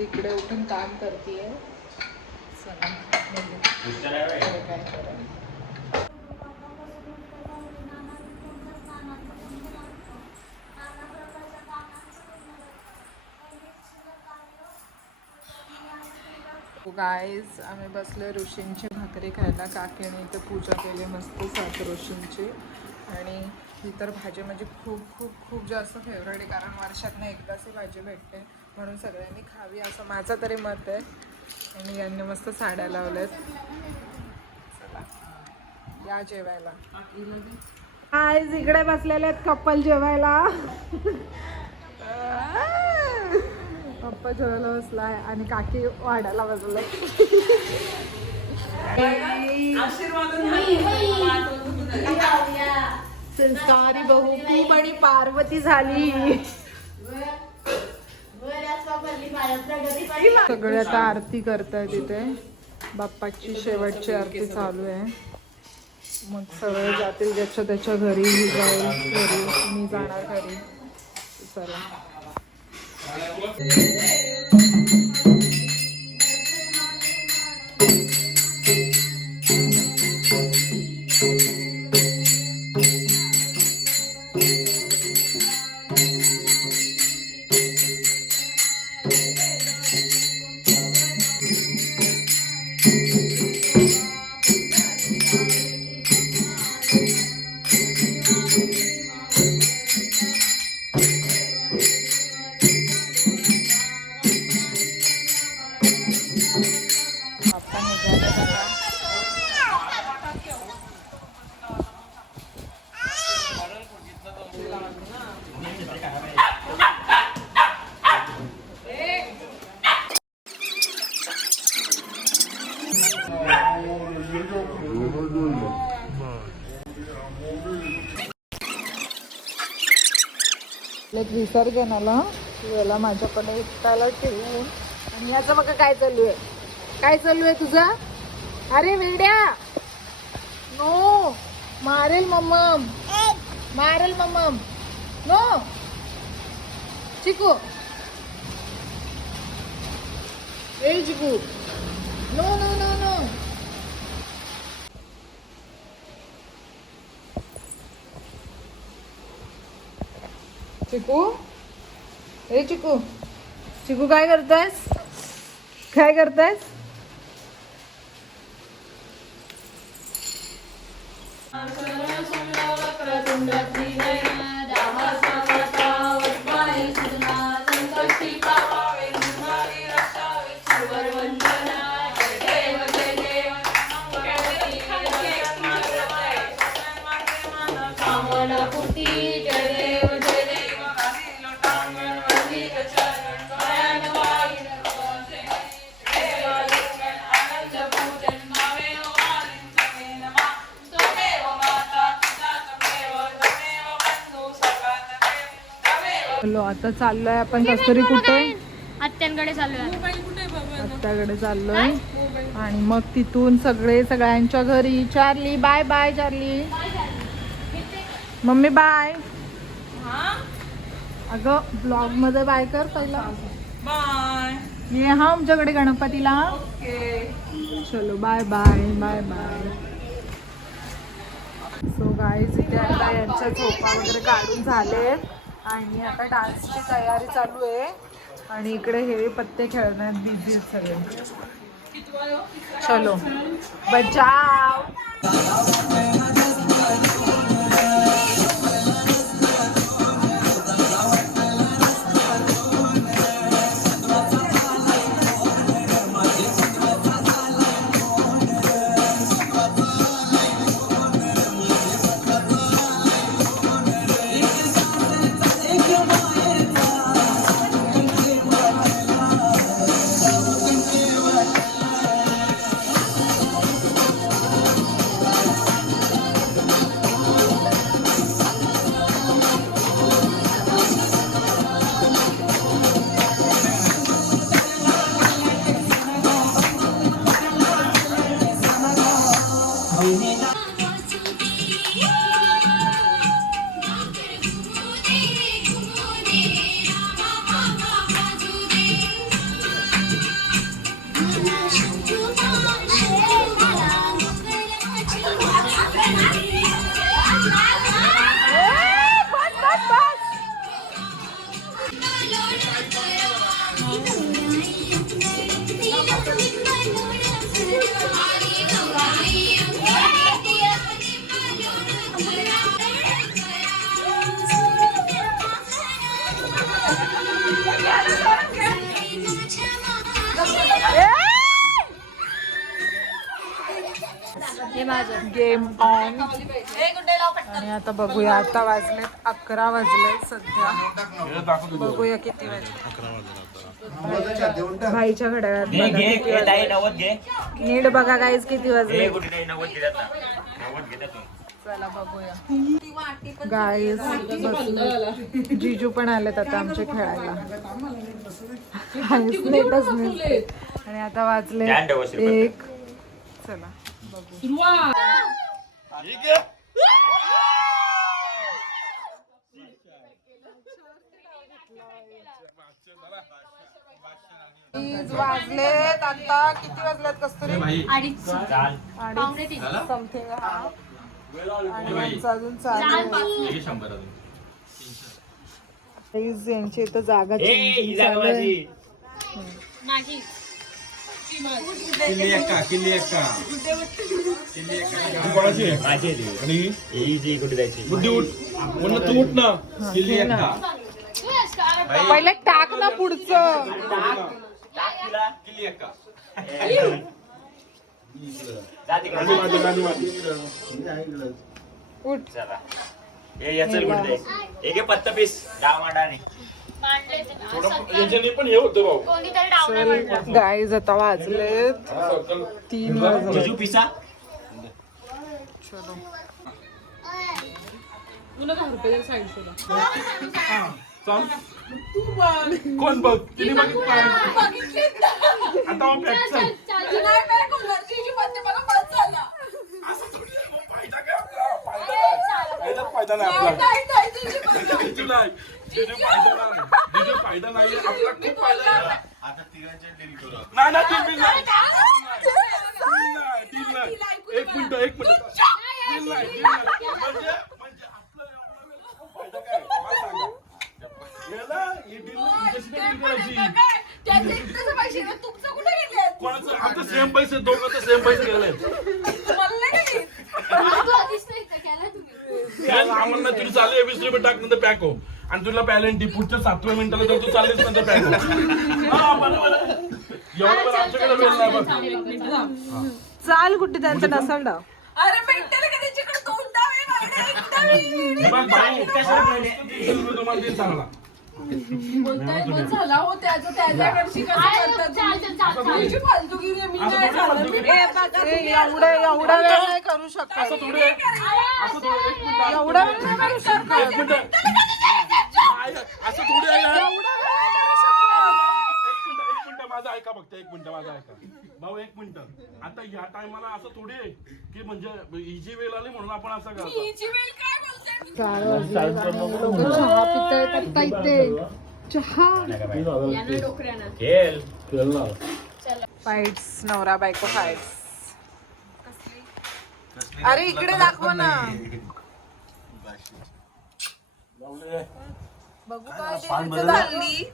तिकडे उठून काम करते चला हो, आम्ही बसले ऋषींची भाकरी खायला. काकीने इथं पूजा केली मस्त सात ऋषींची. आणि ही तर भाजी म्हणजे खूप खूप खूप जास्त फेवरेट आहे कारण वर्षातनं एकदाच ही भाजी भेटते. म्हणून सगळ्यांनी खावी असं माझं तरी मत आहे. आणि यांनी मस्त साड्या लावल्यात. चला. या जेवायला. आज इकडे बसलेले आहेत कप्पल जेवायला. पप्पा जेवायला बसलाय आणि काकी वाढायला बसलाय संस्कारी बहू खूप आणि पार्वती झाली. सगळे आता आरती करताय तिथे बाप्पाची शेवटची आरती चालू आहे. मग सगळे जातील ज्याच्या त्याच्या घरी ही जाईल घरी मी जाणार घरी. चला. विसर्जनाला. याला माझ्याकडे एकट्याला ठेवून. आणि याचं बघा काय चालू आहे. काय चालू आहे तुझा? अरे वेड्या! नो! मारेल मम्मम. मारेल मम्मम. नो! चिकू. ए चिकू. नो नो नो नो चिकू. ए चिकू. चिकू काय करतायस? काय करतायस? चलो आता चाललोय आपण कस्तुरी कुठे? आत्यांकडे चालू आहे आत्याकडे चाललोय. आणि मग तिथून सगळे सगळ्यांच्या घरी. Charlie bye bye Charlie. Mummy bye. अगं ब्लॉगमध्ये बाय कर पहिला. बाय ये हा आमच्याकडे गणपतीला. चलो bye bye bye bye. So guys इथे आता यांच्या झोपा वगैरे काढून झाले आणि आता डान्सची तयारी चालू आहे. आणि इकडे हे पत्ते खेळण्यात बिझी सगळे. चलो. बचाव गेम ऑन आणि आता बघूया आता वाजलेत अकरा वाजलेत सध्या. बघूया किती वाजले. भाईच्या घड्याळात नीट बघा गाईज किती वाजले. गाईज जिजू पण आलेत आता आमचे खेळायला. आणि आता श्रीपती. एक. चला. बघू वाजलेत आता. किती वाजलेत कस्तुरी? अडीच. समथिंग हा. आणि अजून चालू यांची इथं जागा चालू आहे. पहिले टाक ना पुढचं. टाक तिला. किल्ली एकटा ए, जा तिकडे. माझी माझी माझी उठ चला हे याचं कुठे जायचं हे घे पत्ता पीस डाव मांडाने मांडले ते ना. थोडं याच्याने पण हे होतं भाऊ कोणीतरी डावना मांडला गाईज आता वाजलेत सर्कल तीन वाजले जिजू पिसा चलो चाल कोण बघ तिने बघितलं आता मग आहे, मग फायदा नाही आपला फायदा नाही. जिजू फायदा नाही आपला खूप फायदा आहे. नाही नाही deal, deal नाही. Deal नाही, deal नाही. एक मिनिट एक मिनिट Deal नाही, deal नाही. म्हणजे म्हणजे आपलं एवढा वेळ खूप फायदा काय मला सांगा याला ही कोणाचं? आता सेम पैसे दोघं तर सेम पैसे गेले आम्हाला तुला चालले वीस रुपये टाक नंतर पॅक हो. आणि तुला पॅलेंटी पुढच्या सातव्या मिनिटाला जर तू चाललीस नंतर पॅक हो. हा, बरोबर आहे. एवढा वेळ आमच्याकडे वेळ नाही बघ. चाल कुठे त्यांचं नसल डाव हे रुपये तुम्हाला एवढं एवढा वेळ नाही करू शकत. असं थोडी आहे. एक मिनिट एवढा वेळ नाही करू शकत. एक मिनिट आहे. असं थोडी आहे. यार. एवढा वेळ नाही करू शकत. एक मिनिट एक मिनिट माझं ऐका फक्त एक मिनिट माझं ऐका. भाऊ एक मिनिट. आता ह्या टायमाला असं थोडी आहे की म्हणजे ही जी वेळ आली म्हणून आपण असं करतो. चार वाजले आणि लोक चहा पितायत आता इथे चहा खेळ फाईट्स नवरा बायको फाईट्स अरे इकडे दाखव ना. बघू काय ते. इथे चालली.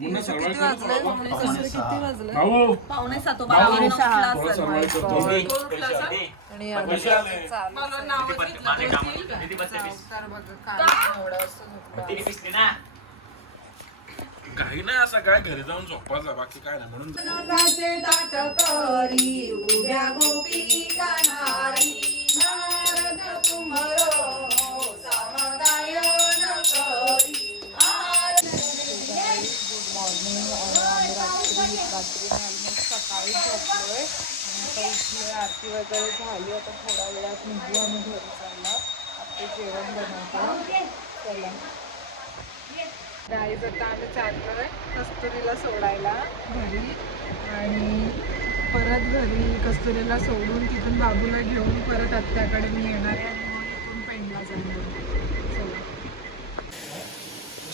किती वाजले? किती वाजले? भाऊ. पावणे सात पावणे सहा थोडं करतो. आणि? तर बघ एवढा काही नाही असं काय घरी जाऊन झोपायचं बाकी काय नाही. म्हणून मॉर्निंग वगैरे झाली आता थोड्या वेळात निघू आम्ही घरी जायला. आपले जेवण बनवतो. चला. गाईज आता आम्ही चाललोय कस्तुरीला सोडायला घरी. आणि परत घरी कस्तुरीला सोडून तिथून बाबूला घेऊन परत आत्याकडे मी येणार आहे आणि मग इथून पेंडला जाणार चला.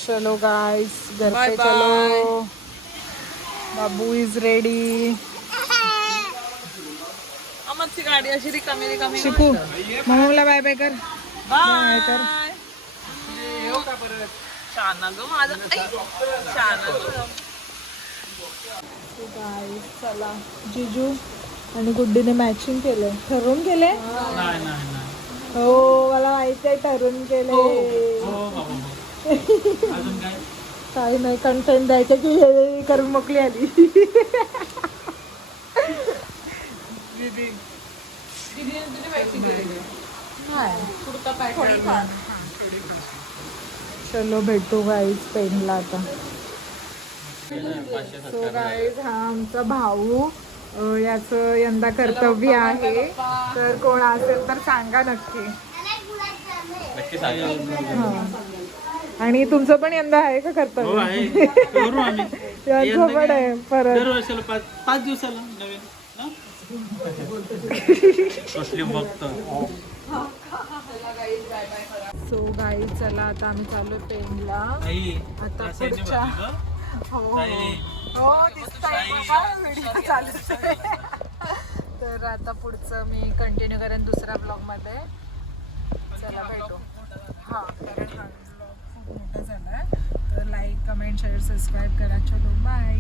चलो गाइस घर पे चलो. बाबू इज रेडी अमरची गाडी अशी रिकामी रिकामी शिकू. मम्मीला बाय बाय कर. बाय. कर येऊ का परत? छान गं माझं. आई, छान गं. गाईस चला. जिजू आणि गुड्डीने मॅचिंग केलंय. ठरवून केले हो मला माहिती आहे ठरून केले अजून काय? काही नाही कंटेंट द्यायचं की हे करून मोकळी आली. चलो भेटू गाईज पेनला आता. सो गाईज हा आमचा भाऊ याचं यंदा कर्तव्य आहे. तर कोण असेल तर सांगा नक्की. नक्की सांगा. हा. आणि तुमचं पण यंदा आहे का हो कर्तव्य आहे. करू आम्ही. याचं पण आहे परत. पाच पाच दिवसाला नवीन ना? कसली भक्त सो गाई चला आता आम्ही चालू पेनला आता पुढच्या. हो. हो. व्हिडिओ चालू. तर आता पुढचं मी कंटिन्यू करेन दुसऱ्या ब्लॉगमध्ये चला भेटू. हा कारण हा ब्लॉग खूप मोठा झालाय. तर लाईक कमेंट शेअर सबस्क्राईब करा. चलो बाय